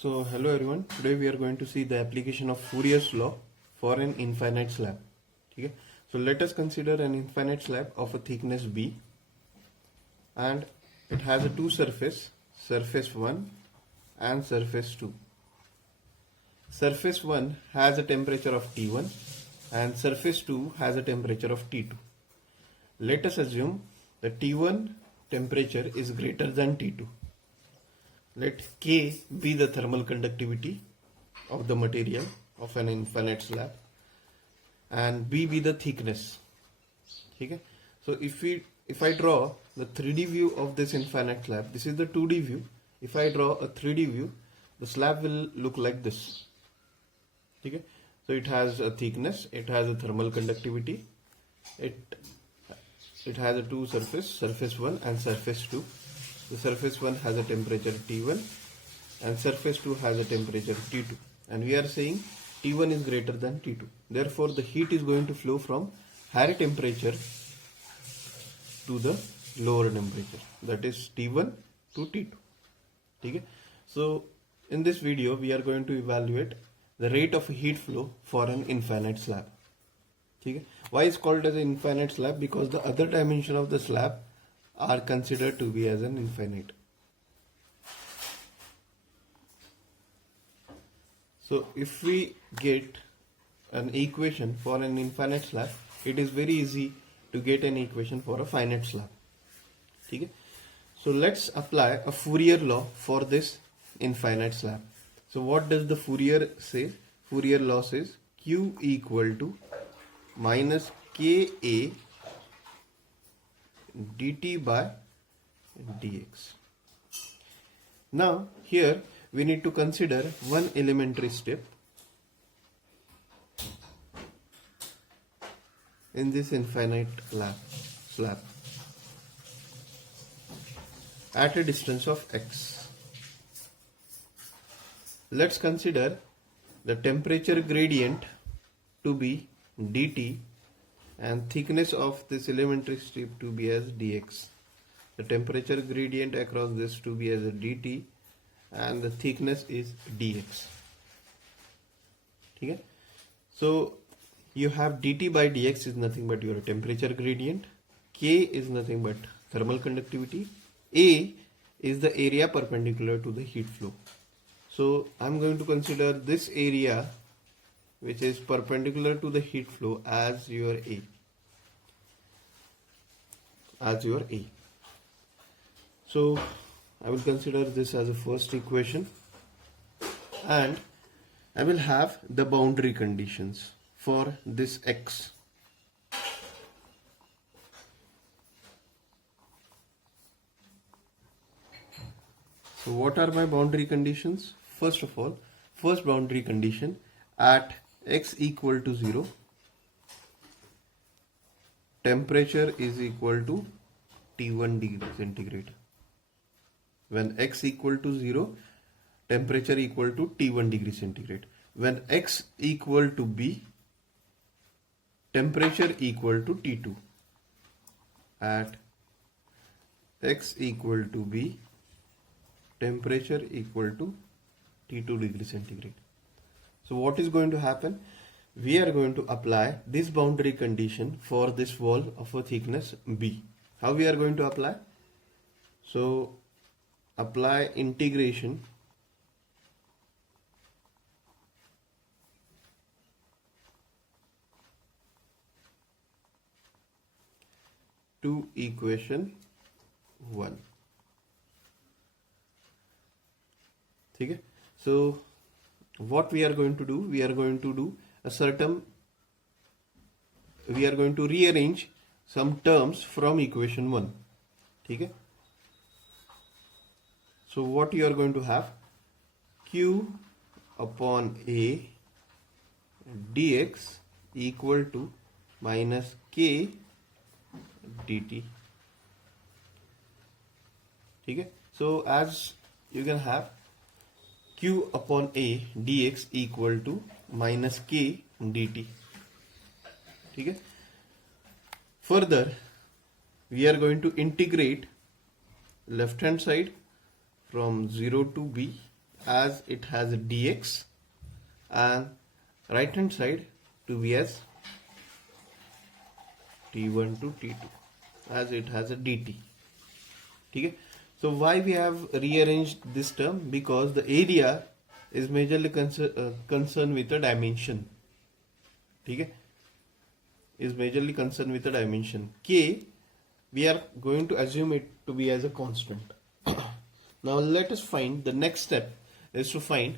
So hello everyone, today we are going to see the application of Fourier's law for an infinite slab. Okay? So let us consider an infinite slab of a thickness B and it has a two surface, surface 1 and surface 2. Surface 1 has a temperature of T1 and surface 2 has a temperature of T2. Let us assume the T1 temperature is greater than T2. Let K be the thermal conductivity of the material of an infinite slab and B be the thickness. Okay? So if I draw the 3D view of this infinite slab, this is the 2D view. If I draw a 3D view, the slab will look like this. Okay? So it has a thickness, it has a thermal conductivity, it has a two surface, surface 1 and surface 2. The surface 1 has a temperature T1 and surface 2 has a temperature T2, and we are saying T1 is greater than T2. Therefore the heat is going to flow from higher temperature to the lower temperature, that is T1 to T2. Okay? So in this video we are going to evaluate the rate of heat flow for an infinite slab. Okay? Why is called as an infinite slab? Because the other dimension of the slab are considered to be as an infinite. So if we get an equation for an infinite slab, it is very easy to get an equation for a finite slab. Okay? So let's apply a Fourier law for this infinite slab. So what does the Fourier say? Fourier law says Q equal to minus Ka dt by dx. Now here we need to consider one elementary step in this infinite slab at a distance of x. Let's consider the temperature gradient to be dt and thickness of this elementary strip to be as dx. The temperature gradient across this to be as a dt and the thickness is dx. Okay? So you have dt by dx is nothing but your temperature gradient, k is nothing but thermal conductivity, a is the area perpendicular to the heat flow. So I am going to consider this area which is perpendicular to the heat flow as your A. So I will consider this as a first equation and I will have the boundary conditions for this x. So what are my boundary conditions? First of all, first boundary condition, at x equal to 0, temperature is equal to T1 degree centigrade. When x equal to 0, temperature equal to T1 degree centigrade. When x equal to B, temperature equal to T2. At x equal to B, temperature equal to T2 degree centigrade. So what is going to happen? We are going to apply this boundary condition for this wall of a thickness B. How we are going to apply? So apply integration to equation 1. Okay? So what we are going to do? We are going to rearrange some terms from equation 1. Okay? So what you are going to have? Q upon A dx equal to minus K dt. Okay? So as you can have Q upon A dx equal to minus K dt. Okay? Further, we are going to integrate left hand side from 0 to B as it has a dx, and right hand side to be as t1 to t2 as it has a dt. Okay? So why we have rearranged this term? Because the area is majorly concerned with the dimension. Okay? Is majorly concerned with the dimension. K, we are going to assume it to be as a constant. Now let us find, the next step is to find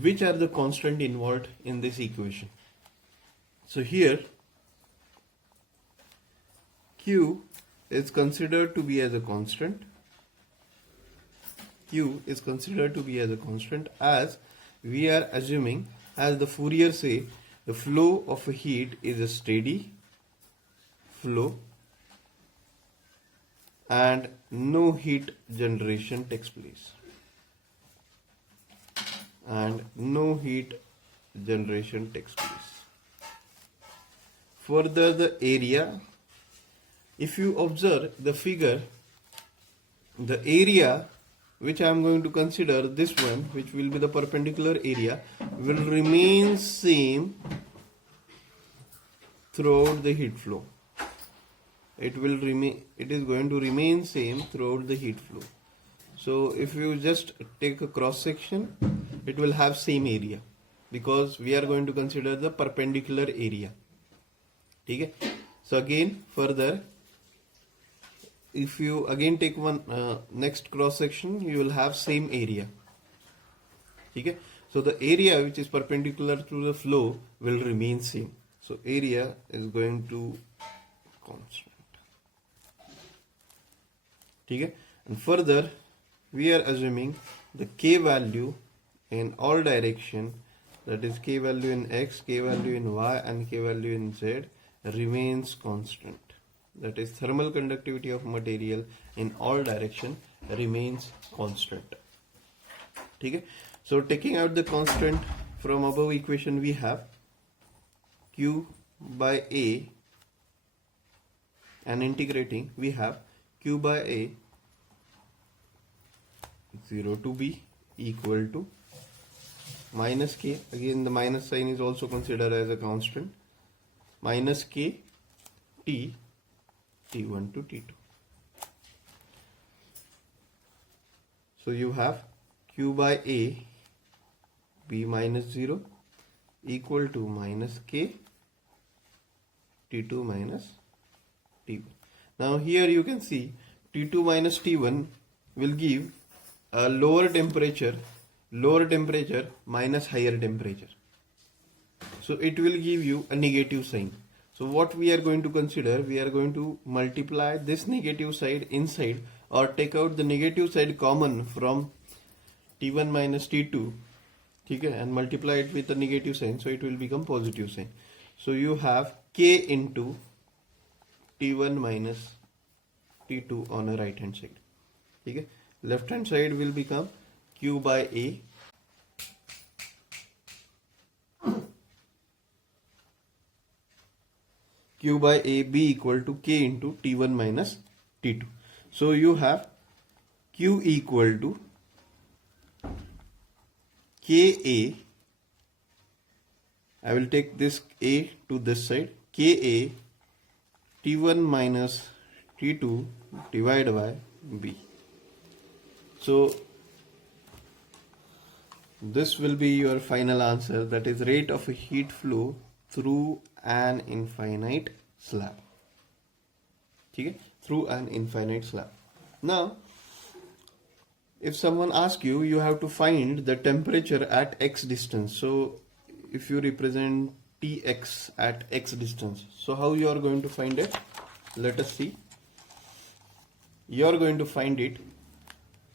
which are the constant involved in this equation. So here Q is considered to be as a constant. Q is considered to be as a constant as we are assuming, as the Fourier say, the flow of a heat is a steady flow and no heat generation takes place. And no heat generation takes place. Further, the area, if you observe the figure, the area which I am going to consider, this one, which will be the perpendicular area, will remain same throughout the heat flow. It is going to remain same throughout the heat flow. So if you just take a cross section, it will have same area, because we are going to consider the perpendicular area. Okay? So again, further, if you again take one next cross section, you will have same area. Okay? So the area which is perpendicular to the flow will remain same. So area is going to constant. Okay? And further, we are assuming the K value in all direction, that is K value in X, K value in Y, and K value in Z remains constant. That is, thermal conductivity of material in all direction remains constant. Okay? So taking out the constant from above equation, we have Q by A, and integrating we have Q by A 0 to B equal to minus K, again the minus sign is also considered as a constant, minus K T T1 to T2. So you have Q by A B minus 0 equal to minus K T2 minus T1. Now here you can see T2 minus T1 will give a lower temperature minus higher temperature. So it will give you a negative sign. So what we are going to consider, we are going to multiply this negative side inside, or take out the negative side common from T1 minus T2, okay, and multiply it with the negative sign, so it will become positive sign. So you have K into T1 minus T2 on the right hand side. Okay. Left hand side will become Q by A Q by A B equal to K into T1 minus T2. So you have Q equal to KA, I will take this A to this side, KA T1 minus T2 divided by B. So this will be your final answer, that is rate of heat flow through an infinite slab. Okay? Through an infinite slab. Now, if someone asks you, you have to find the temperature at x distance. So if you represent Tx at x distance, so how you are going to find it? Let us see. You are going to find it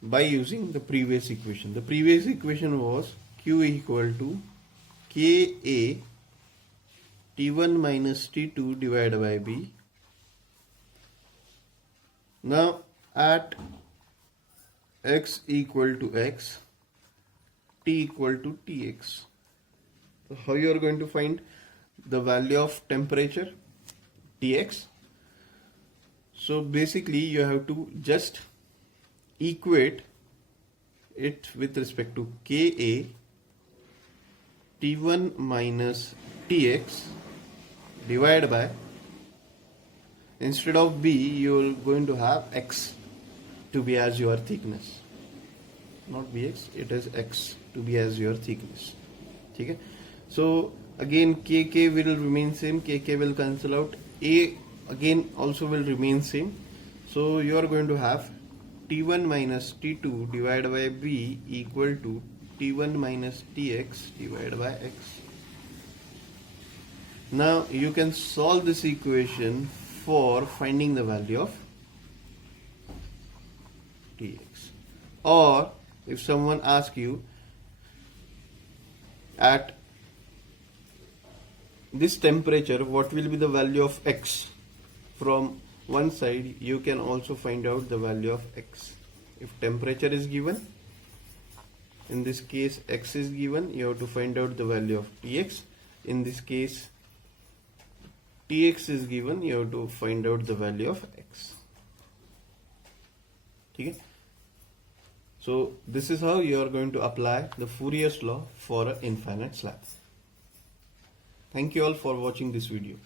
by using the previous equation. The previous equation was Q equal to Ka T1 minus T2 divided by B. Now at x equal to x, T equal to Tx. So how you are going to find the value of temperature Tx? So basically you have to just equate it with respect to Ka T1 minus Tx divided by, instead of B you're going to have X to be as your thickness, not Bx, it is X to be as your thickness. Okay, so again Kk will remain same, Kk will cancel out, A again also will remain same, so you are going to have T1 minus T2 divided by B equal to T1 minus Tx divided by X. Now you can solve this equation for finding the value of Tx. Or if someone asks you at this temperature what will be the value of X, from one side you can also find out the value of X. If temperature is given, in this case X is given, you have to find out the value of Tx. In this case Tx is given, you have to find out the value of X. Okay? So this is how you are going to apply the Fourier's law for an infinite slab. Thank you all for watching this video.